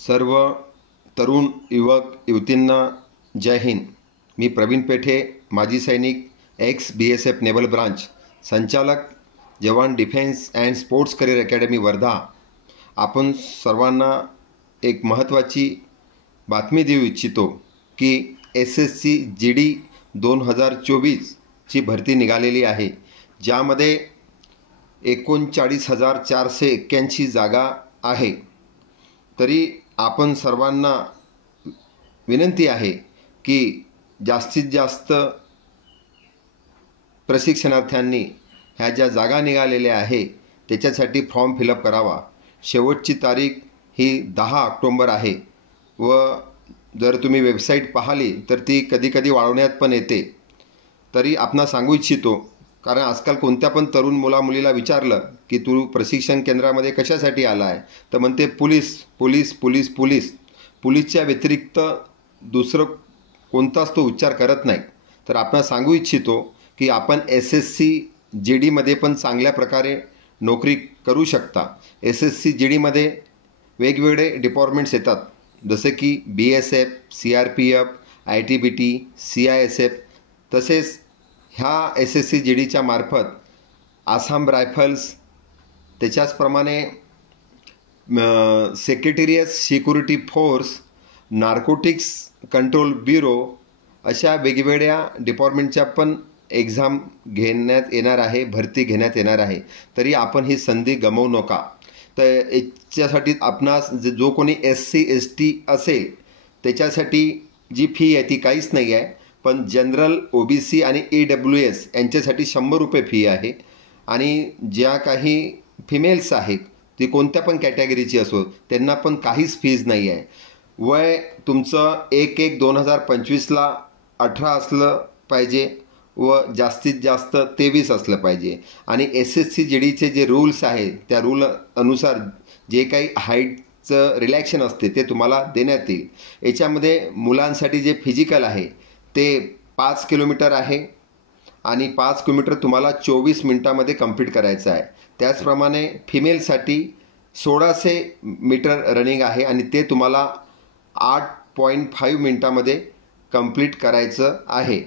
सर्व तरुण युवक युवतींना जय हिंद। मी प्रवीण पेठे, माजी सैनिक, एक्स BSF नेव्हल ब्रांच, संचालक जवान defence and sports career academy Wardha. आपण सर्वांना एक महत्त्वाची बातमी देऊ इच्छितो की SSC GD 2024 ची भरती निघालेली आहे, ज्यामध्ये 39,481 जागा आहे। तरी आपण सर्वांना विनंती आहे की जास्तीत जास्त प्रशिक्षणार्थ्यांनी ह्या ज्या जागा निघालेल्या आहे त्याच्यासाठी फॉर्म फिलअप करावा। शेवटची तारीख ही 10 ऑक्टोबर आहे व जर तुम्ही वेबसाईट पाहिली तर ती कधी वाढवण्यात पण येते। तरी आपणा सांगू इच्छितो, कारण आजकाल कोणत्या पण तरुण मुलीला विचारलं की तू प्रशिक्षण केंद्रामध्ये कशासाठी आला आहे, तर म्हणते पोलीस पोलीस पोलीस पोलीस। पोलीसच्या व्यतिरिक्त दुसरं कोणताच तो उच्चार करत नाही। तर आपण सांगू इच्छितो की आपण SSC GD मध्ये पण चांगल्या प्रकारे नोकरी करू शकता। SSC GD मध्ये वेगवेगळे डिपार्टमेंट्स येतात, जसे की BSF, CRPF, ITBT, CISF। तसेच ह्या SSC GDच्या मार्फत आसाम रायफल्स, त्याच्याचप्रमाणे secretariat security force, narcotics control bureau अशा वेगवेगळ्या डिपार्टमेंटच्या पण एक्झाम घेण्यात येणार आहे, भरती घेण्यात येणार आहे। तरी आपण ही संधी गमावू नका। तर याच्यासाठी आपणास जो कोणी SC ST असेल त्याच्यासाठी जी फी आहे ती काहीच नाही आहे, पण जनरल OBC आणि EWS यांच्यासाठी 100 रुपये फी आहे। आणि ज्या काही फिमेल्स आहेत ती कोणत्या पण कॅटेगरीची असो त्यांना पण काहीच फीज नाही आहे। वय तुमचं 1/1/2025ला 18 असलं पाहिजे व जास्तीत जास्त 23 असलं पाहिजे। आणि SSC GDचे जे रूल्स आहेत त्या रूल अनुसार जे काही हाईटचं रिलॅक्शन असते ते तुम्हाला देण्यात येईल। याच्यामध्ये मुलांसाठी जे फिजिकल आहे ते 5 किलोमीटर आहे आणि 5 किलोमीटर तुम्हाला 24 मिनिटामध्ये कंप्लीट करायचं आहे। त्याचप्रमाणे फिमेलसाठी 1600 मीटर रनिंग आहे आणि ते तुम्हाला 8.5 मिनिटामध्ये कंप्लीट करायचं आहे।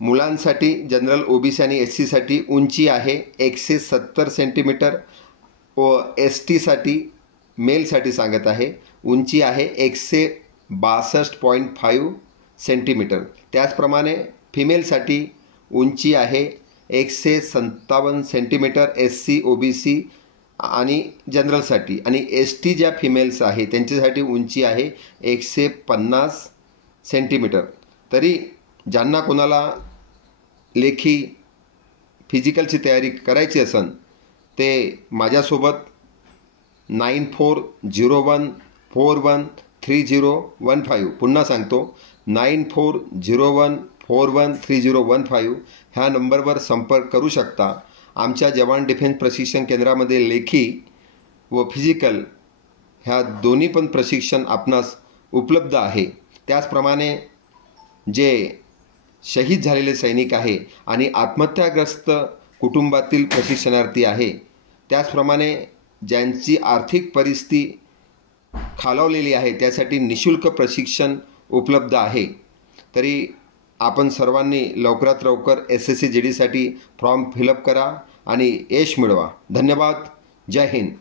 मुलांसाठी जनरल OBC आणि SC साठी उंची आहे 170 सेंटीमीटर व ST साठी मेलसाठी सांगत आहे उंची आहे 162.5 सेंटीमीटर। त्याचप्रमाणे फिमेलसाठी उंची आहे 157 सेंटीमीटर SC OBC आणि जनरलसाठी। आणि ST ज्या फिमेल्स आहे त्यांच्यासाठी उंची आहे 150 सेंटीमीटर। तरी ज्यांना कोणाला लेखी फिजिकलची तयारी करायची असेल ते माझ्यासोबत 9401413015 पुन्हा सांगतो 9401413015 ह्या नंबरवर संपर्क करू शकता। आमच्या जवान डिफेन्स प्रशिक्षण केंद्रामध्ये लेखी व फिजिकल ह्या दोन्ही पण प्रशिक्षण आपणास उपलब्ध आहे। त्याचप्रमाणे जे शहीद झालेले सैनिक आहे आणि आत्महत्याग्रस्त कुटुंबातील प्रशिक्षणार्थी आहे, त्याचप्रमाणे ज्यांची आर्थिक परिस्थिती खालावलेली आहे त्यासाठी निःशुल्क प्रशिक्षण उपलब्ध आहे। तरी आपण सर्वांनी लवकरात लवकर SSC GDसाठी फॉर्म फिलअप करा आणि यश मिळवा। धन्यवाद। जय हिंद।